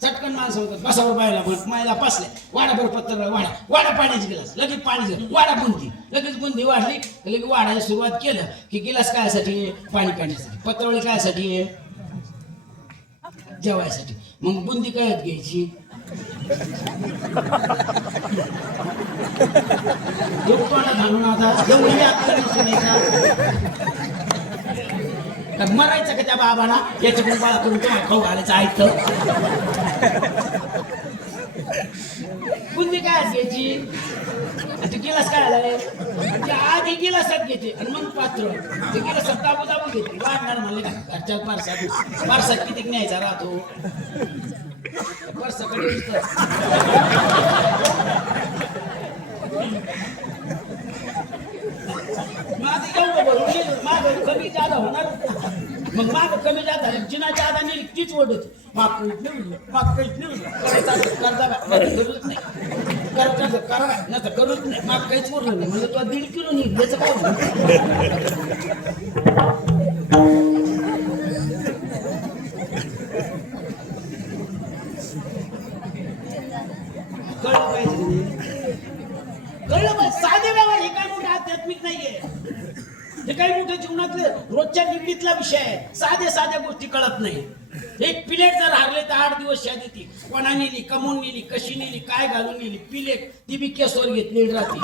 चटकन माणसं होतात बसावर बायला मायला बसले वाडाभर पत्र वाडा वाडा पाण्याची गिलास लगेच पाणी वाडा बुंदी लगेच बुंदी वाढली लगेच वाढायला सुरुवात केलं की गिलास कायसाठी पाणी पिण्यासाठी पत्रवळी कायसाठी जेवायसाठी मग बुंदी काय घ्यायची घालून आता मरायचं का त्या बाबाला याच्याकडून बाळा करून तेव्हा खाऊ घालायचं ऐकतं बुंदी काय घ्यायची ते गिलास काय आलाय आधी गिलासात घेते आणि मग पात्र ते गिलासात दाबू दाबू घेते वाढणार म्हणले का घरच्या पारसात किती न्यायचा राहतो परसाकडे माग कमी जादा होणार मग माग कमी जादा जिना जादा नेली तीच ओढत माग करूच नाही माग काहीच उरलं नाही म्हणजे तो 1.5 किलो निघ याचं काय कळलं पाहिजे कळलं पाहिजे साधे व्यवहार हे काय मोठं आध्यात्मिक नाहीये हे काही मोठ्या जीवनातले रोजच्या निगडीतला विषय आहे साध्या साध्या गोष्टी कळत नाही एक प्लेट जर हारले तर 8 दिवस शादी ती कोणा नेली कमवून नेली कशी नेली काय घालून नेली प्लेट ती बी केसवर घेतली राहते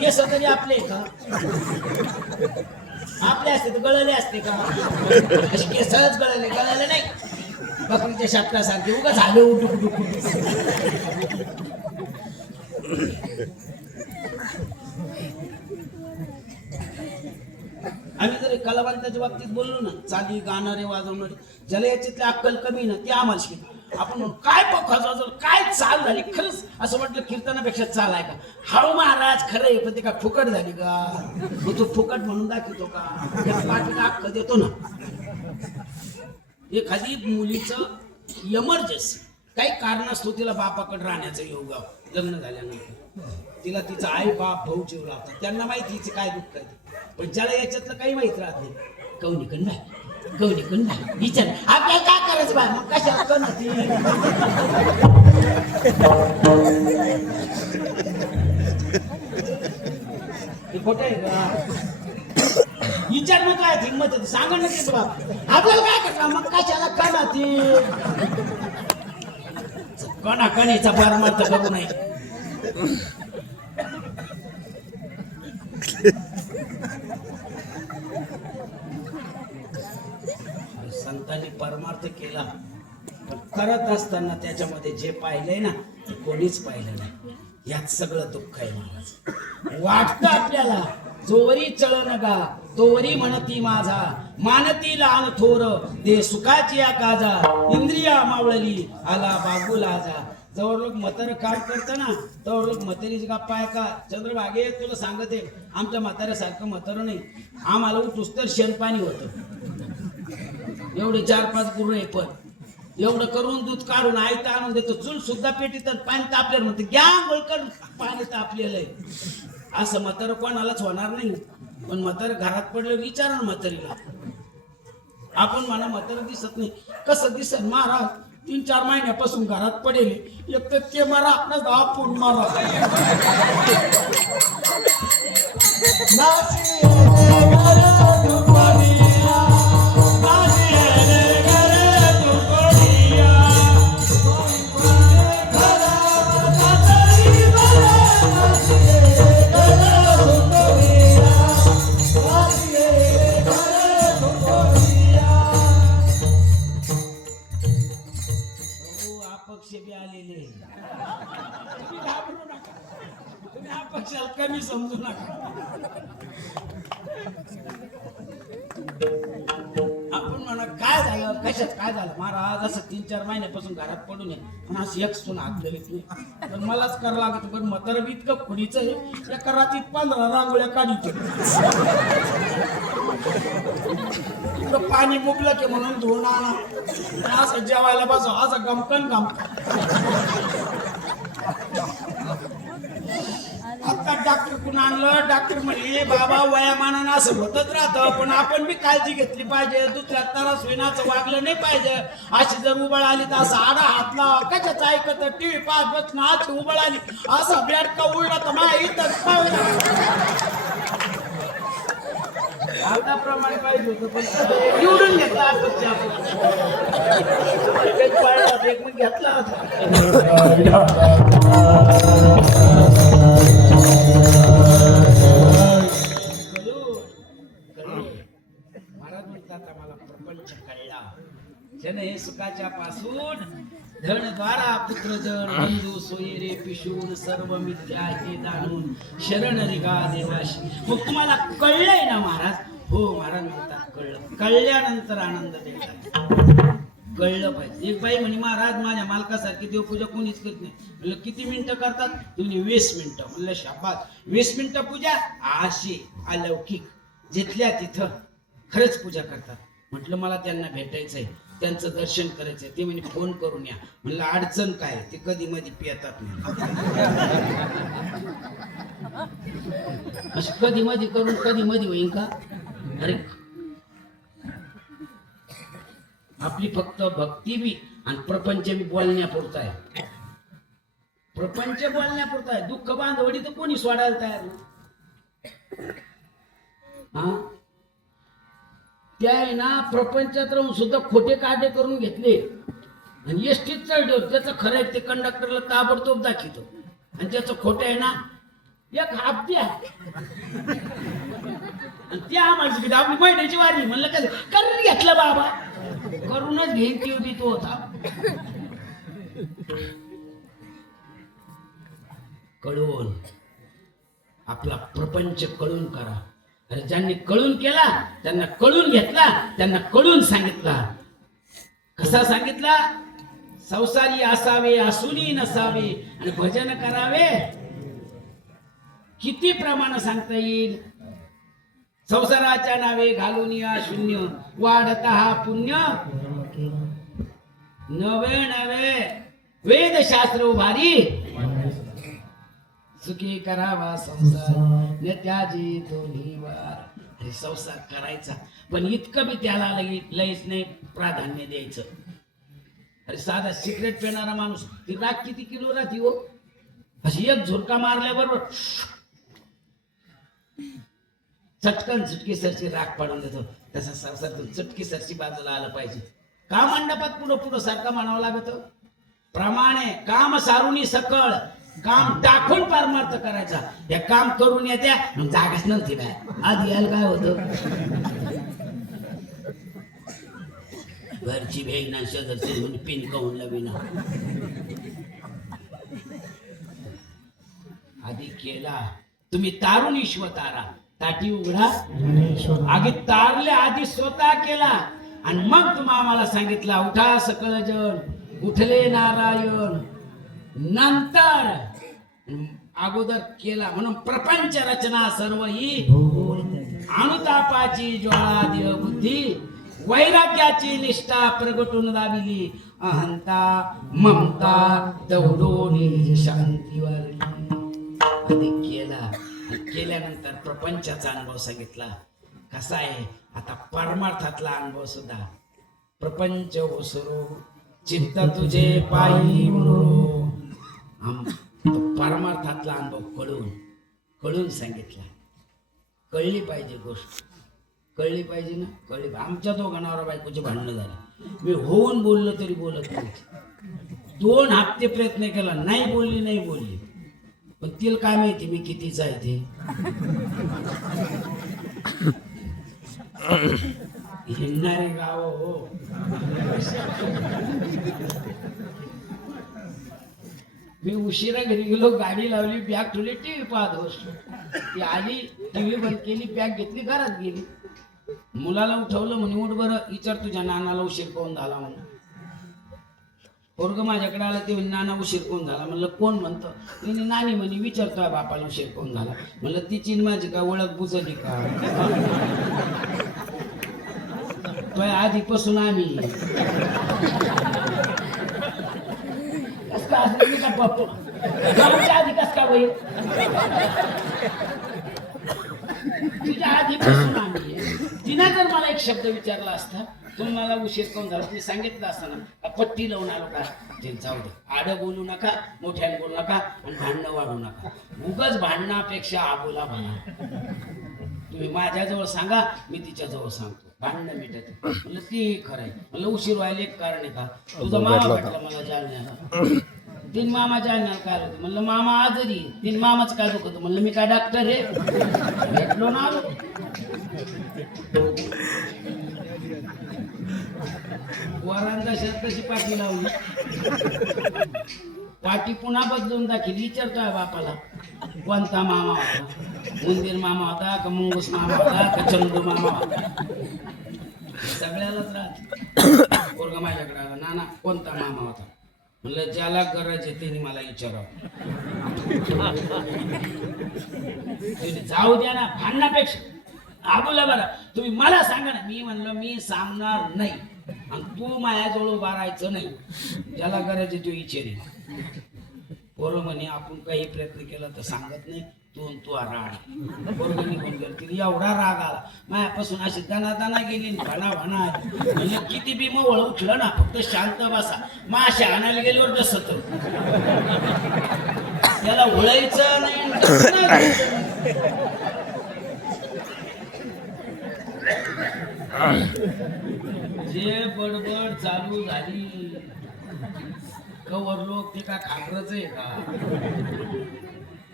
केस तरी आपले का आपले असते तर गळले असते का अशी केसच गळले नाही बकरीच्या शापटासारखे उगा झाले उठू आम्ही जर कलावंताच्या बाबतीत बोललो ना चाली गाणारे वाजवणारे ज्याला याच्यातली अक्कल कमी ना ते आम्हाला शिकत आपण काय पक्ष काय चाल झाली खरंच असं म्हटलं कीर्तनापेक्षा चाल आहे का हळू महाराज खरं आहे पण ते का फुकट झाली का मग तो फुकट म्हणून दाखवतो का पाठीला अक्कल देतो ना एखादी मुलीचं इमर्जन्सी काही कारणास्तव तिला बापाकडे राहण्याचं योग लग्न झाल्यानंतर तिला तिचा आई बाप भाऊ जीव लावतात त्यांना माहिती हिचं काय दुःख आहे पण ज्याला याच्यातलं काही माहित राहत नाही कवनिकन नाही विचार आपल्याला काय करायचं बाय मग कशाला कण खोट आहे का विचार मग काय हिंमत आहे सांगा नक्कीच बाप आपल्याला काय करायचं मग कशाला कणा ती कणा कणीचा परमार्थ करू नये संतांनी परमार्थ केला पण करत असताना त्याच्यामध्ये जे पाहिलंय ना ते कोणीच पाहिलं नाही यात सगळं दुःख आहे महाराज वाटतं आपल्याला जोवरी चळन गा तोवरी म्हणती माझा मानती लहान थोर दे सुखाची या काजा इंद्रिया मावळली आला बागुला जा जवळ लोक म्हातारं काम करताना तर लोक म्हातारीची गप्पा आहे का चंद्रभागे तुला सांगते आमच्या म्हाताऱ्यासारखं म्हातारं नाही आम्हाला उठूस तर शेणपाणी होतं एवढे 4-5 गुरु आहे पण एवढं करून दूध काढून आयत आणून देतो चूल सुद्धा पेटीत पाणी तापल्यावर म्हणते घ्या गोळकर पाणी तापलेलं आहे असं म्हातारं कोणालाच होणार नाही पण म्हातारं घरात पडलं विचारा ना म्हातारीला आपण म्हणा म्हातारं दिसत नाही कसं दिसत महाराज 3-4 महिन्यापासून घरात पडेल एक तर ते मारा ना आपण मारा कमी समजू नका आपण म्हणा काय झालं कशाच काय झालं महाराज असं 3-4 महिन्यापासून घरात पडून आहे पण असं एक सून हात धरीत नाही पण मलाच करावं लागत पण म्हातारं बी इतकं खुडीचं आहे एका रात्रीत 15 रांगोळ्या काढितो इतकं पाणी मुकलं की म्हणून धुवून आणा असं जेवायला बसव असं गमकन आता डॉक्टर कोण आणलं डॉक्टर म्हणे बाबा वयामानानं असं होतच राहतं पण आपण बी काळजी घेतली पाहिजे दुसऱ्या त्रास होईनाचं वागलं नाही पाहिजे अशी जर उबळ आली तर असं आडा हात लावा कशाच ऐकत टीव्ही पाहत बसणं अशी उबळ आली असा बॅटका उडला तर मा इथंच आता प्रमाण पाहिजे होतं पण निवडून घेतला आपण घेतला महाराज म्हणतात आम्हाला प्रपंच कळला जन हे सुखाच्या पासून धन द्वारा पुत्रजन बंधू सोयरे पिशून सर्व मिथ्या हे जाणून शरण रिगा देवाशी मग तुम्हाला कळलंय ना महाराज हो महाराज म्हणतात कळलं कळल्यानंतर आनंद देतात कळलं पाहिजे एक बाई म्हणे महाराज माझ्या मालकासारखी देवपूजा कोणीच करत नाही म्हणलं किती मिनिटं करतात तुम्ही 20 मिनिटं म्हणलं शाबास 20 मिनिटं पूजा अशी अलौकिक जिथल्या तिथं खरंच पूजा करतात म्हटलं मला त्यांना भेटायचंय त्यांचं दर्शन करायचंय ते म्हणे फोन करून या म्हणलं अडचण काय ते कधी मध्ये पियतात नाही असं कधी मध्ये करून कधी मध्ये होईन का अरे आपली फक्त भक्ती बी आणि प्रपंच बी बोलण्यापुरता आहे प्रपंच बोलण्यापुरता आहे दुःख बांधवडी तर कोणी सोडायला तयार नाही हा त्या आहे ना प्रपंचात राहून सुद्धा खोटे कायदे करून घेतले आणि एसटीत चढलो त्याचं खरं आहे ते कंडक्टरला ताबडतोब दाखवतो आणि त्याचं खोटं आहे ना एक हात द्या आणि त्या आम्हाला आपली महिन्याची वारी म्हणलं काय करून घेतलं बाबा करूनच घेईन ती होती तो होता कळून आपला प्रपंच कळून करा अरे ज्यांनी कळून केला त्यांना कळून घेतला त्यांना कळून सांगितला कसा सांगितला संसारी असावे असूनी नसावे आणि भजन करावे किती प्रमाण सांगता येईल संसाराच्या नावे घालून या शून्य वाढता हा पुण्य नवे नवे वेदशास्त्र उभारी सुखी करावा संसार न त्याजी दोन्ही वार संसार करायचा पण इतकं बी त्याला लईच नाही प्राधान्य द्यायचं अरे साधा सिगरेट पिणारा माणूस ती राख किती किलो राहते हो अशी एक झुरका मारल्याबरोबर चटकन चुटकी सरची राख पाडून देतो तसा संसारातून चटकी सरची बाजूला आलं पाहिजे का मंडपात पुढं पुढं सारखं म्हणावं लागत प्रमाणे काम सारुनी सकळ काम टाकून परमार्थ करायचा हे काम करून येत्या जागाच नव्हती काय आधी यायला काय होतं घरची भेईना शेजारची म्हणून पिन कहून लविना आधी केला तुम्ही तारून ईश्वर तारा ताटी उघडा आधी तारले आधी स्वतः केला आणि मग तुम्ही आम्हाला सांगितला उठा सकळ जण उठले नारायण नंतर अगोदर केला म्हणून प्रपंच रचना सर्व ही अनुतापाची ज्वाळा देव बुद्धी वैराग्याची निष्ठा प्रगटून दाबिली अहंता ममता दौडोनी शांतीवर आधी केला केल्यानंतर प्रपंचाचा अनुभव सांगितला कसा आहे आता परमार्थातला अनुभव सुद्धा प्रपंच ओसरो चित्त तुझे पायी मुरो परमार्थातला अनुभव कळून सांगितला कळली पाहिजे गोष्ट कळली पाहिजे ना कळली आमच्या दोघांवर बायकोची भांडणं झाली मी होऊन बोललो तरी बोलत नाही 2 हप्ते प्रयत्न केला नाही बोलली पण तिला काय माहिती मी कितीच आहे ते हिंडणारे गाव हो मी उशिरा घरी गेलो गाडी लावली बॅग ठेवली टीव्ही पाहत बसलो ती आली टीव्ही बंद केली बॅग घेतली घरात गेली मुलाला उठवलं म्हणे उठ बरं, विचार तुझ्या नानाला उशीर कोण झाला म्हणून. पोरग माझ्याकडे आला ते म्हणे नाना उशीर कोण झाला. म्हणलं कोण म्हणतं. तिने नानी म्हणे विचारतोय बापाला उशीर कोण झाला. म्हणलं तिची न माझी का ओळख बुजली का? तो आधीपासून आम्ही कस का असं का पप्पा आधी कस का होईल. तुझ्या आधीपासून आम्ही. तिनं जर मला एक शब्द विचारला असता, तुम्ही मला उशीर कोण झाला, तुम्ही सांगितलं असताना पट्टी लावून आलो का, ते जाऊ दे. आडं बोलू नका, मोठ्याने बोलू नका आणि भांडणं वाढू नका. उगाच भांडणापेक्षा आबोला म्हणा. तुम्ही माझ्याजवळ सांगा, मी तिच्याजवळ सांगतो, भांडणं मिटत. म्हणलं ती खरं आहे. म्हणलं उशीर व्हायला एक कारण आहे का, तुझा मामा भेटला मला जालन्याला. तीन मामा जालन्याला काय होतं. म्हणलं मामा आजरी. तीन मामाच काय दुखत. म्हणलं मी काय डॉक्टर आहे, भेटलो ना आलो. वरांचा शर्ट तशी पाठी लावली, पाठी पुन्हा बदलून दाखवली. विचारतोय बापाला कोणता मामा होता, मंदिर मामा होता का मुंगूस मामा होता का चंदू मामा होता. सगळ्यालाच राहत. पोरग माझ्याकडे आला, नाना कोणता मामा होता. म्हणलं ज्याला गरज आहे त्याने मला विचारावं. जाऊ द्या ना भांडणापेक्षा. आबोला बरं तुम्ही मला सांगा ना. मी म्हणलं मी सांगणार नाही आणि तू माझ्याजवळ उभा राहायचं नाही. ज्याला गरज आहे तू विचारी. पोरं म्हणे आपण काही प्रयत्न केला तर सांगत नाही, तू राग. पोरग निघून गेलं. तिला एवढा राग आला माझ्यापासून, अशी दाना दाना गेली, भाना भाना आली. म्हणजे किती बी मग वळ उठलं ना, फक्त शांत बसा. माशा आणायला गेल्यावर जसं तर त्याला वळायचं नाही. जे बडबड चालू झाली, कवर लोक ते का खाकरच आहे का.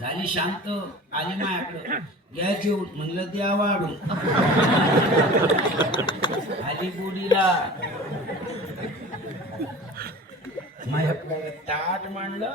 झाली शांत, आली माझ्याकडं, घ्या जेवून. म्हणलं द्या वाढून. आली बुडीला माझ्याकडे ताट मांडलं.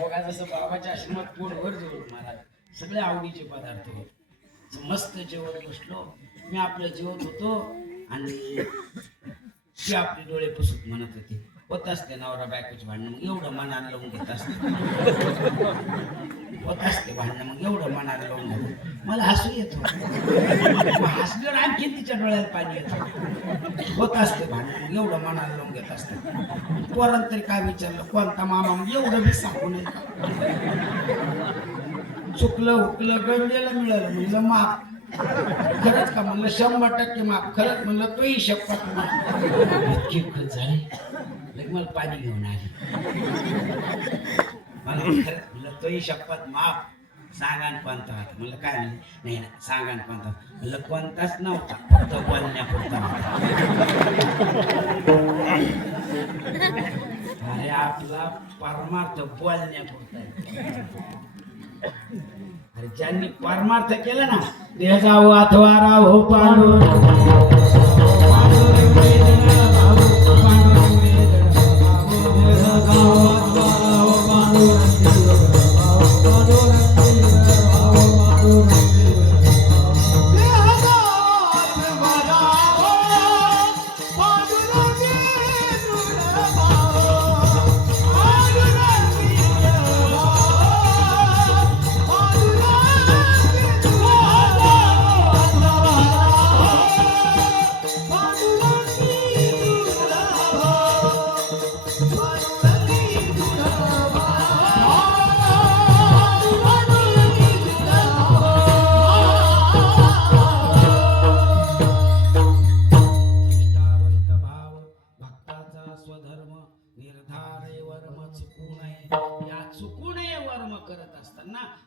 बघा जसं बाबाच्या आश्रमात पोटभर जेवण मला, सगळे आवडीचे पदार्थ होते. मस्त जेवण बसलो. मी आपलं जेवत होतो आणि ती आपले डोळे पुसत म्हणत होती. होत असते नवरा बायकोची भांडणं, मग एवढं मनाला लावून घेत असते. होत असते भांडणं, मग एवढं मनाला लावून घेत. मला हसू येतो. हसल्यावर आणखी तिच्या डोळ्यात पाणी येतं. होत असते भांडणं, मग एवढं मनाला लावून घेत असते. पोरांत तरी काय विचारलं कोणता मामा, मग एवढं मी सांगू नये का. चुकलं हुकलं गंजेला मिळालं. म्हणलं माप. खरंच का. म्हणलं 100% माप. खरंच. म्हणलं तोही शपथ माप. इतकी खत झाली, मला पाणी घेऊन आली. मला खरंच. म्हणलं तोही शपथ माप. सांगा न कोणता होता. म्हणलं काय म्हणलं. नाही ना सांगा न कोणता. म्हणलं कोणताच नव्हता, फक्त बोलण्यापुरता. अरे आपला परमार्थ बोलण्यापुरता. अरे ज्यांनी परमार्थ केलं ना, ते जावं अथवा राहो पांडू.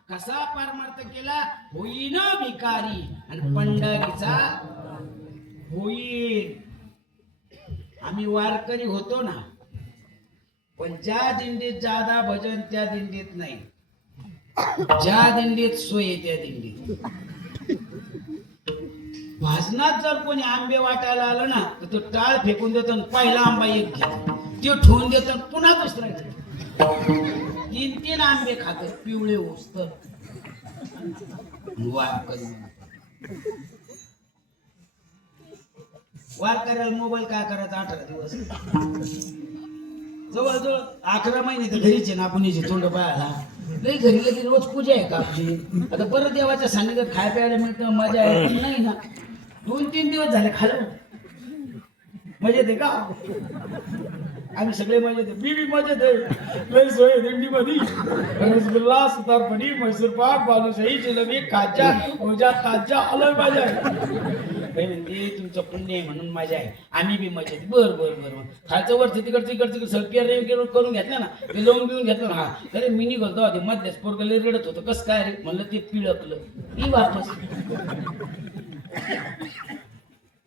कसा परमार्थ केला. होईन भिकारी आणि पंढरीचा होईल. आम्ही वारकरी होतो ना, पण ज्या दिंडीत जादा भजन त्या दिंडीत नाही. ज्या दिंडीत सोय त्या दिंडीत. भाजनात जर कोणी आंबे वाटायला आलं ना, तर तो टाळ फेकून देतो. पहिला आंबा एक घेतो, तो ठेवून देतो, पुन्हा दुसरा घेतो. 3-3 आंबे खात पिवळे उचत. वार करायला मोबाईल काय करायचा 18 दिवस जवळजवळ 11 महिने तर घरीच आहे ना आपण याची तोंड पाहायला नाही घरी लगे रोज पूजा आहे का आपली आता परत देवाच्या सान्निध्यात खाय प्यायला मिळतं मजा आहे नाही ना 2-3 दिवस झाले खाल्लं मजेत आहे का आम्ही सगळे मजेत आहे मी बी मजेत आहे लई सोय दिंडीमध्ये रसगुल्ला सुतारपणी मैसूर पाक बालुशाही जिलेबी काचा ओजा ताजा आलं मजा ते तुमचं पुण्य आहे म्हणून मजा आहे आम्ही बी मजेत बर बर बर खायचं वरती तिकडचं सगळं करून घेतलं ना ते लावून बिवून घेतलं ना हा अरे मी निघालतो ते मधल्याच पोरगले रडत होतं कसं काय रे म्हणलं ते पिळकलं की वापस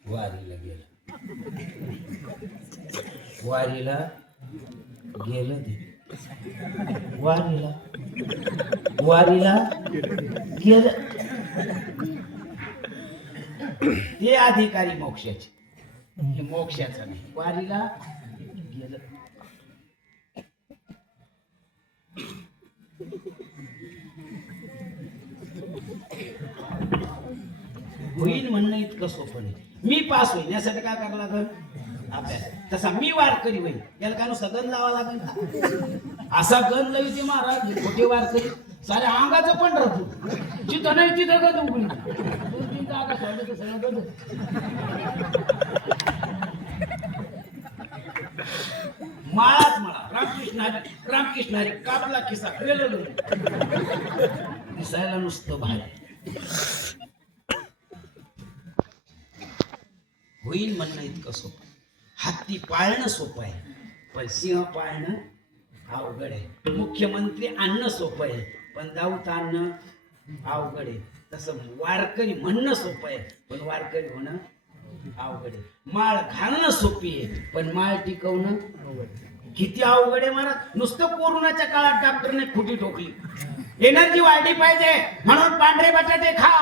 वारीला गेलं वारीला गेलं ते वारीला गेलं ते अधिकारी मोक्षाचे हे मोक्षाचा नाही वारीला गेलं होईल म्हणणं इतकं सोपं नाही मी पास होईन यासाठी काय करावं लागल अभ्यास तसा मी वारकरी होईल याला काय नुसतं गण लावा लागेल का असा गण लई ते महाराज खोटे वारकरी साऱ्या अंगाचं पण राहतो जिथं नाही तिथं गद उघडी 2-3 जागा सोडलं तर सगळं गद माळाच माळा रामकृष्ण हरी कापला खिसा गेलो दिसायला नुसतं बाहेर होईल म्हणणं इतकं सोपं हत्ती पाळणं सोपं आहे पण सिंह पाळणं अवघड आहे मुख्यमंत्री आणणं सोपं आहे पण दाऊत आणणं अवघड आहे तसं वारकरी म्हणणं सोपं आहे पण वारकरी होणं अवघड आहे माळ घालणं सोपी आहे पण माळ टिकवणं किती अवघड आहे महाराज नुसतं कोरोनाच्या काळात डॉक्टरने खुटी ठोकली एनर्जी वाढली पाहिजे म्हणून पांढरे बटाटे खा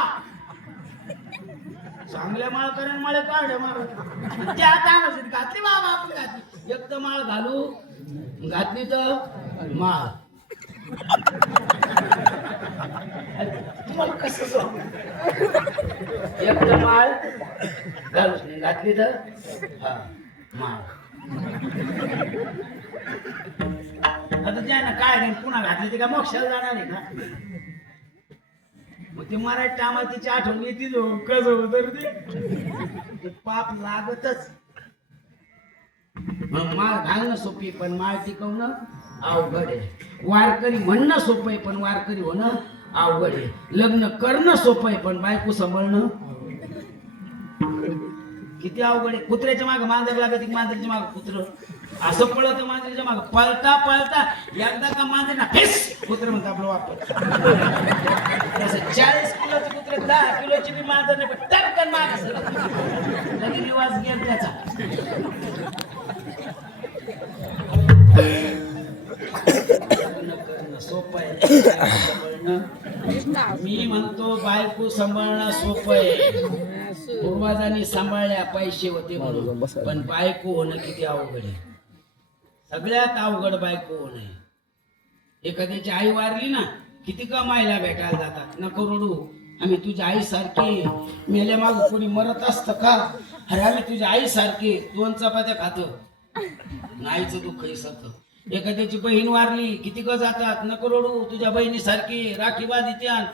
चांगल्या माळ करेन माळे काढे महाराज त्या आता घातली बाबा आपण घातली एक तर माळ घालू घातली तर माळ तुम्हाला कसं एक तर माळ घालूच नाही घातली तर हा माळ आता ज्यानं काय नाही पुन्हा घातली ते का मोक्षाला जाणार आहे का मग ते मराठी टायमाला तिची आठवण येते जो कसं तर ते पाप लागतच मग माळ घालणं सोपी पण माळ टिकवणं अवघड आहे वारकरी म्हणणं सोपं आहे पण वारकरी होणं अवघड आहे लग्न करणं सोपं आहे पण बायको सांभाळणं किती अवघड आहे कुत्र्याच्या मागे मांजर लागत मांजरीच्या मागे कुत्र असं पळत मांजरीच्या मागे पळता पळता एकदा का मांजरीना फेस कुत्र म्हणतं आपलं वापर तसं 40 किलोचं कुत्र 10 किलोची बी मांजर नाही पण टरकन माग लगेच रिवाज गेल त्याचा सोपं आहे मी म्हणतो बायको सांभाळणं सोपं आहे पूर्वजांनी सांभाळल्या पैसे होते म्हणून पण बायको होणं किती अवघड आहे सगळ्यात अवघड बायको होणं आहे एखाद्याची आई वारली ना किती कमायला भेटायला जातात नको रडू आम्ही तुझ्या आई सारखी मेल्या माग कोणी मरत असतं का अरे आम्ही तुझ्या आई सारखी 2 चपात्या खातो नाहीचं दुःख इसत एखाद्याची बहीण वारली किती क जातात नको रडू तुझ्या बहिणी सारखी राखी बांधित्यान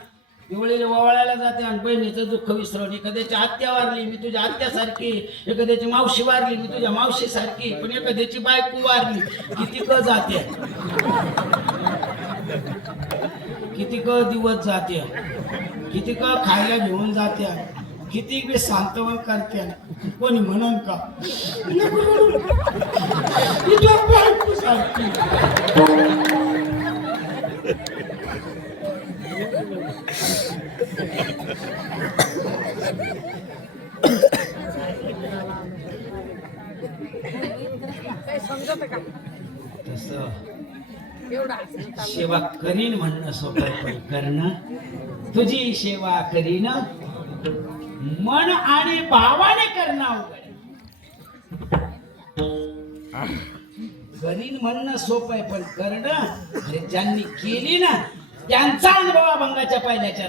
दिवाळीला वावळायला जाते आणि बहिणीचं दुःख विसरून एखाद्याची आत्या वारली मी तुझ्या आत्यासारखी एखाद्याची मावशी वारली मी तुझ्या मावशी सारखी पण एखाद्याची बायको वारली किती क जाते किती क दिवस जाते किती क खायला घेऊन जाते किती बी सांत्वन करते कोणी म्हणून का बायको सारखी सेवा करीन म्हणणं सोपं पण करणं तुझी सेवा करीन मन आणि भावाने करणं अवघड करीन म्हणणं सोपं आहे पण करणं ज्यांनी केली ना त्यांचा अनुभव अभंगाच्या पहिल्याच्या